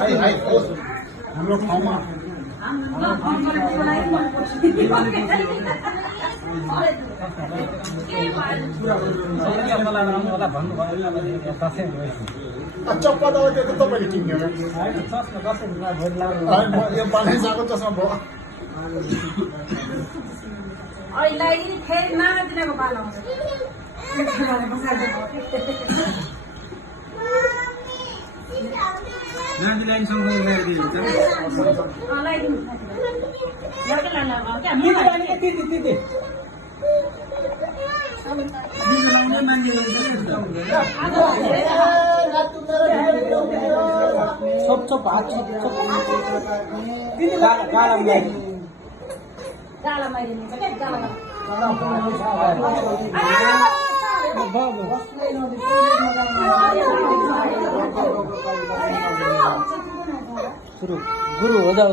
हाम्रो ठाउँमा चप्पा त त्यो त तपाईँले किन्यो यो बालेसाको चस्मा भयो अहिले फेरि नातिनाको पालो आउँछ नानी लाइन सँगै ल्याइदिनु हुन्छ लगाइदिनु लाउने मान्छे छोप छोप हात छोप छोप गाला मारिदिन्छ क्या गाला गुरु हो जाओ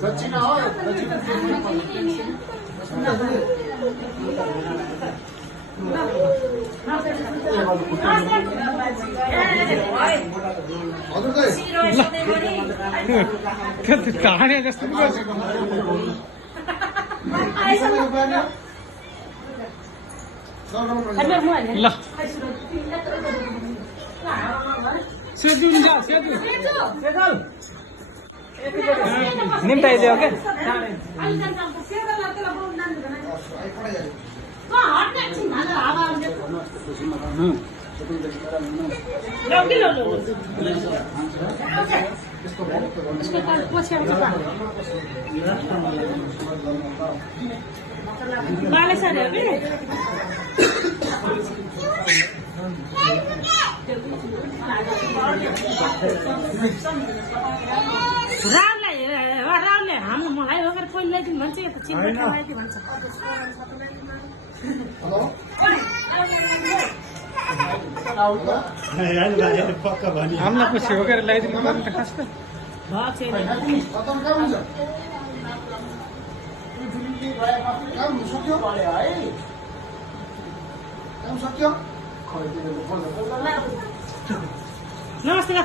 दक्षिणा हो कहानी जस्तो ल सेजु निम्ताइदियो क्या रामले हाम्रो मलाई वगेर पहिला ल्याइदिनु भन्छ यता चिन्ता ल्याइदिनु भन्छ हामीलाई पछि वगेर ल्याइदिनु पर्ने त खास त नमस्ते जा